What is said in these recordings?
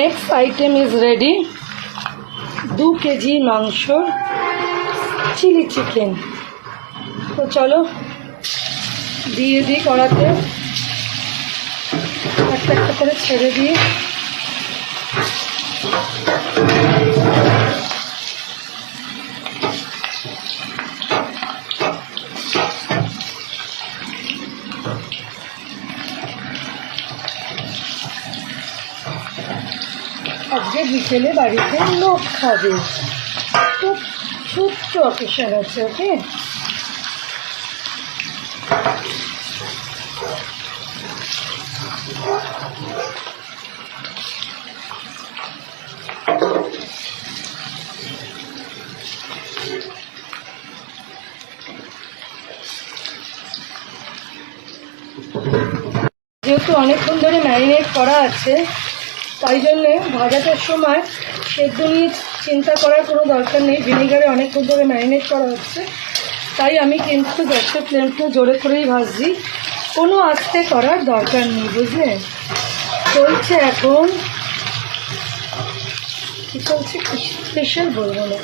Next item is ready. 2 KG মাংস, chilli chicken. তো চলো দিয়ে দিই কড়াতে, একটা একটা করে ছেড়ে দিয়ে আজকে বিকেলে বাড়িতে লোক খাবে, তো ছোট্ট অকেশন আছে। ওকে, যেহেতু অনেকক্ষণ ধরে ম্যারিনেট করা আছে, তাই জন্যে ভাজাটার সময় সেদ্ধ নিয়ে চিন্তা করার কোনো দরকার নেই। ভিনেগারে অনেকক্ষণ ধরে ম্যারিনেট করা হচ্ছে, তাই আমি কিন্তু গ্যাসের ফ্লেমটা জোরে করেই ভাজছি, কোনো আস্তে করার দরকার নেই, বুঝলে? চলছে এখন কী চলছে, স্পেশাল বলবো না।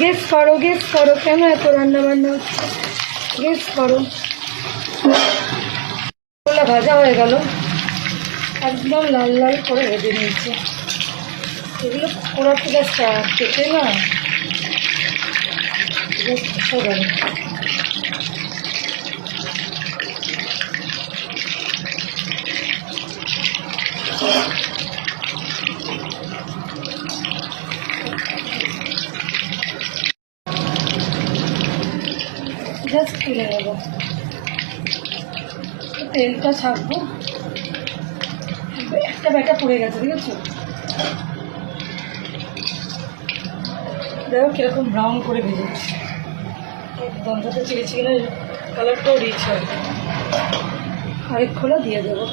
গেস করো কেন এত রান্নাবান্না হচ্ছে, গেস করো। ভাজা হয়ে গেল, একদম লাল লাল করে ভেজে নিয়েছে। এগুলো পোড়াতে গাছটা কেটে না বসে গেল। জাস্ট তুলে নেব, তেলটা ছাড়বো। একটা ব্যাটা পড়ে গেছে, ঠিক আছে? দেখো কিরকম ব্রাউন করে ভেজেছি একদম, যাতে চিলি চিকেনের কালারটাও রিচ হয়। আরেক খোলা দিয়ে দেবো।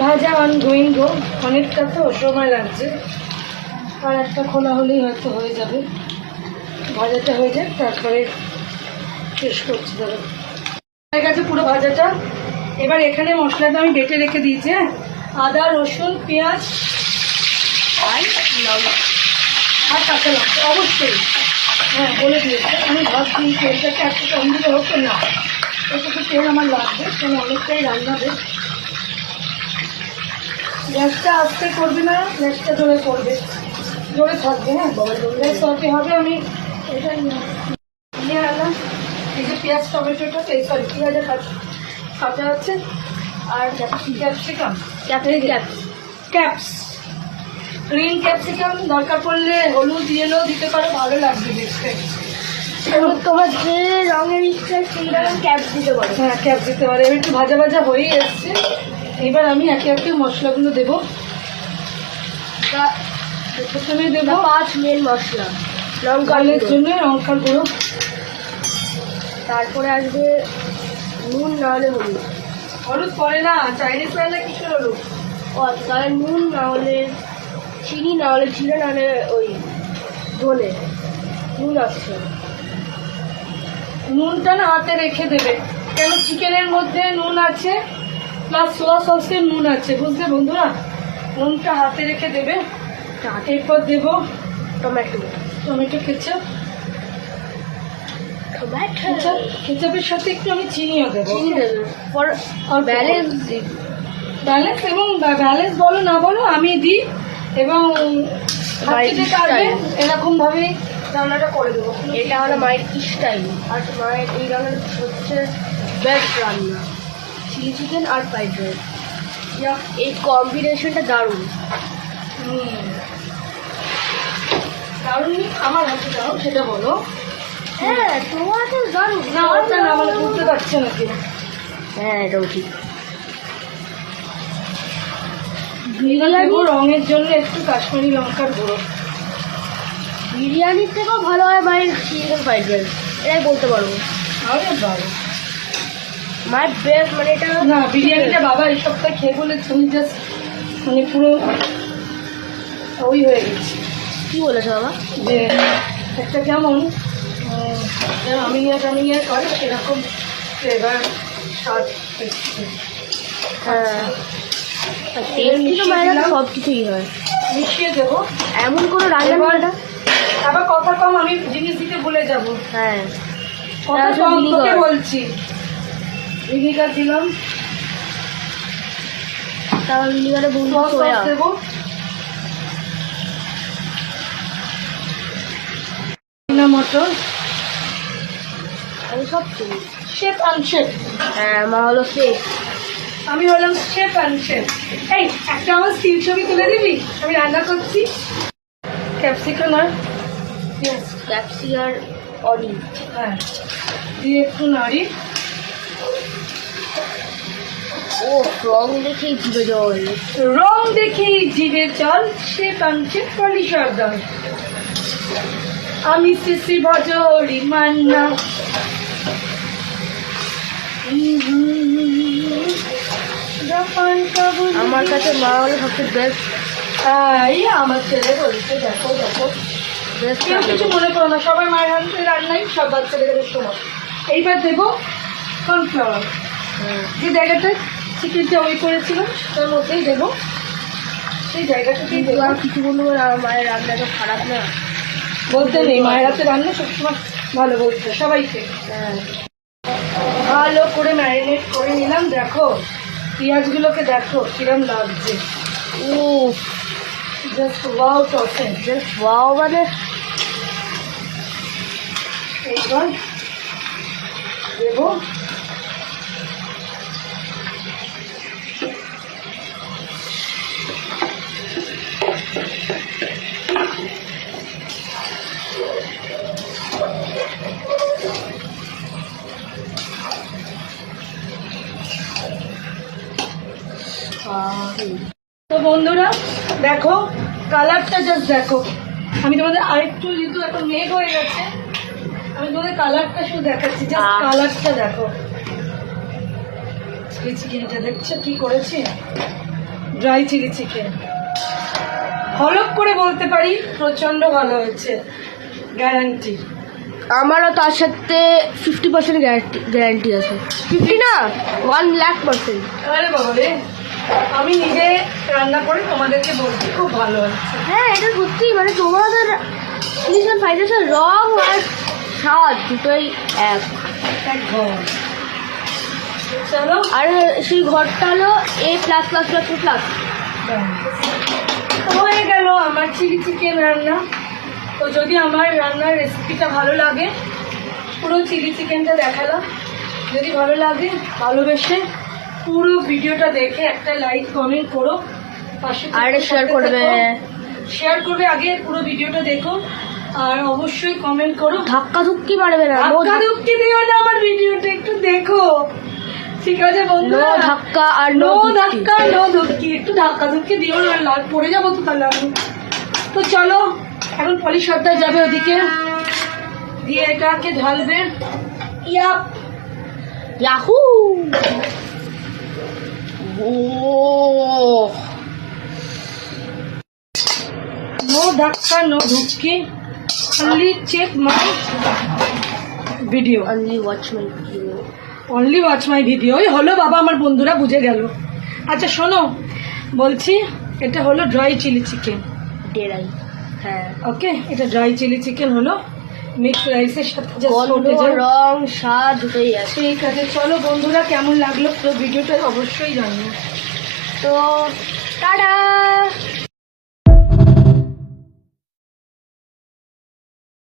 ভাজা অনগোয়িং গো, অনেকটা তো সময় লাগছে, আর একটা খোলা হলেই হয়তো হয়ে যাবে। ভাজাটা হয়ে যায়, তারপরে শেষ করছি। ধরো হয়ে গেছে পুরো ভাজাটা। এবার এখানে মশলাটা আমি বেটে রেখে দিয়েছি, আদা রসুন পেঁয়াজ আর লঙ্কা আর কাঁচা লঙ্কা অবশ্যই, হ্যাঁ বলে দিয়েছে। আমি ভাবছি তেলটাকে একটু কম দিলে হোক না, একটু তেল আমার লাগবে, কারণ অনেকটাই রান্নাবে। গ্যাসটা আস্তে করবে না, গ্যাসটা জোরে করবে, জোরে থাকবে। হ্যাঁ গ্যাস অফে হবে। আমি এটা নিয়ে আনলাম, এই যে পেঁয়াজ টমেটোটা, সরি পেঁয়াজের কাঁচা আছে, আর ক্যাপসিকাম, ক্যাপস গ্রিন ক্যাপসিকাম, দরকার পড়লে হলুদ ইয়েলো দিতে পারো, ভালো লাগবে দেখতে। তোমার যে রঙের ইচ্ছা সেই রকম ক্যাপ দিতে পারো। হ্যাঁ ক্যাপ দিতে পারো। এবার একটু ভাজা ভাজা হয়েই এসছে, এবার আমি একে একে মশলাগুলো দেবো। প্রথমে দেবো 5 মেন মশলা, লঙ্কার জন্য লঙ্কার গুঁড়ো, তারপরে আসবে নুন না হলে হলুদ। হলুদ পরে না, চাইনিজ রান্না কিসের হলুদ? ও তাহলে নুন না হলে চিনি, না হলে জিরে, না হলে ওই ধনে। নুন আসছে, নুনটা না হাতে রেখে দেবে, কেন চিকেনের মধ্যে নুন আছে প্লাস সোয়া সসের নুন আছে, বুঝলে বন্ধুরা? নুনটা হাতে রেখে দেবে। এরপর দেবো টমেটো কেচাপ, কেচাপের সাথে একটু আমি চিনিও দেবো। চিনি দেবে আর ব্যালেন্স এবং ব্যালেন্স বলো না বলো আমি দিই, এবং এরকম ভাবে রান্নাটা করে দেবো। এটা হলো মায়ের স্টাইল, আর মায়ের এই রান্নার হচ্ছে বেস্ট রান্না, চিলি চিকেন আর ফ্রাইড রাইস। এই কম্বিনেশনটা দারুণ। দারুণ আমার হাতে দাও, সেটা বলো। হ্যাঁ তোমার তো দারুণ। না ওটা না, মানে বুঝতে পারছে নাকি? হ্যাঁ এটাও ঠিক। রঙের জন্য একটু কাশ্মীরি লঙ্কার গুঁড়ো। বিরিয়ানির থেকেও ভালো হয় মায়ের চিকেন ফ্রাইড রাইস, এটাই বলতে পারবো। আরে বাবা, মায়ের বেস্ট, মানে এটা না বিরিয়ানিটা বাবা এই সপ্তাহে খেয়ে বলে তুমি জাস্ট মানে পুরো ওই হয়ে গেছে। কি বলেছো বাবা? যে একটা কেমন আমিয়া করে সেরকম ফ্লেভার স্বাদ এসছে। হ্যাঁ, আর তেল কিন্তু মায়েরা তো সব কিছুই হয়, মিশিয়ে দেবো। এমন কোনো রান্না এবার না। আবার কথা কম, আমি জিনিস দিতে ভুলে যাবো। হ্যাঁ, কথা তারপর কম তোকে ভিনিগার। বলছি। ভিনিগার দিলাম, তারপর ভিনিগারে বন্ধু সস সোয়া। দেবো, মটর, আমি সব চিনি। Chef and chef. হ্যাঁ, মা হলো শেফ। আমি হলাম শেফ অ্যান্ড শেফ। এই একটা আমার স্টিল ছবি তুলে দিবি, আমি রান্না করছি। ক্যাপসিকাম আর পেঁয়াজ, ক্যাপসিকার অনিয়ন। হ্যাঁ দিয়ে একটু নাড়ি। ও, রং দেখেই জিভে জল। রং দেখেই জিভে জল, শেফ অ্যান্ড শেফ পলি সর্দার। আমি সিসি ভজরি মান্না। আমার কাছে মা হলো সবচেয়ে বেস্ট। এই আমার ছেলে বলছে, দেখো দেখো, বেস্ট কেউ কিছু মনে করো না, সবাই মায়ের হাতে রান্নাই সব বাচ্চাদের সময়। এইবার দেবো কর্নফ্লাওয়ার, যে জায়গাটা চিকেনটা ওই করেছিলাম তার মধ্যেই দেবো, সেই জায়গাটাতেই দেবো। আর কিছু বলবো না, আমার মায়ের রান্না তো খারাপ না বলতে নেই, মায়ের হাতে রান্না সবসময় ভালো বলতে সবাইকে। হ্যাঁ, ভালো করে ম্যারিনেট করে নিলাম। দেখো পেঁয়াজগুলোকে, দেখো কিরম লাগছে। ও জাস্ট ওয়াও টসেন। জাস্ট ওয়াও, মানে এইবার দেবো তো বন্ধুরা দেখো কালারটা জাস্ট দেখো। আমি তোমাদের আরেকটু, যেহেতু এখন মেঘ হয়ে গেছে, আমি তোমাদের কালারটা শুধু দেখাচ্ছি, জাস্ট কালারটা দেখো। চিলি চিকেনটা দেখছো কি করেছি, ড্রাই চিলি চিকেন। হলক করে বলতে পারি প্রচন্ড ভালো হয়েছে, গ্যারান্টি। আমারও তার সাথে 50% গ্যারান্টি আছে। 50 না, 1,00,000%। আরে বাবা রে, আমি নিজে রান্না করে তোমাদেরকে বলছি খুব ভালো হচ্ছে। হ্যাঁ, এটা সত্যি, মানে তোমাদের চিকেন ফ্রাইড রাইসের রং আর স্বাদ দুটোই এক। একদম। চলো আর সেই ঘরটা হলো A+++++। হয়ে গেল আমার চিলি চিকেন রান্না। তো যদি আমার রান্নার রেসিপিটা ভালো লাগে, পুরো চিলি চিকেনটা দেখালাম, যদি ভালো লাগে ভালোবেসে পুরো ভিডিওটা দেখে একটা লাইক কমেন্ট করো, পাশে আর শেয়ার করবে। শেয়ার করবে, আগে পুরো ভিডিওটা দেখো আর অবশ্যই কমেন্ট করো। ধাক্কা ধুক্কি মারবে না, ধাক্কা ধুক্কি দিও না, আমার ভিডিওটা একটু দেখো, ঠিক আছে বন্ধুরা? নো ধাক্কা আর নো নো ধাক্কা, নো ধুক্কি, একটু ধাক্কা ধুক্কি দিও না, লাল পড়ে যাবো তো তাহলে আমি। তো চলো এখন পলি সর্দার যাবে ওদিকে, দিয়ে এটাকে ঢালবে। Yep, yahoo. ও, নো ধাক্কা, নো ধুক্কি, only check my video, only watch my video. Only watch my video. ওই হলো বাবা, আমার বন্ধুরা বুঝে গেল। আচ্ছা শোনো, বলছি এটা হলো ড্রাই চিলি চিকেন, ডেরাই। হ্যাঁ, ওকে, এটা ড্রাই চিলি চিকেন হলো, মিক্স রাইসের সাথে just গন্ধ, উঠে যায়। রং, স্বাদ দুটোই আছে। ঠিক আছে, চলো বন্ধুরা, কেমন লাগলো পুরো ভিডিওটা অবশ্যই জানিও। তো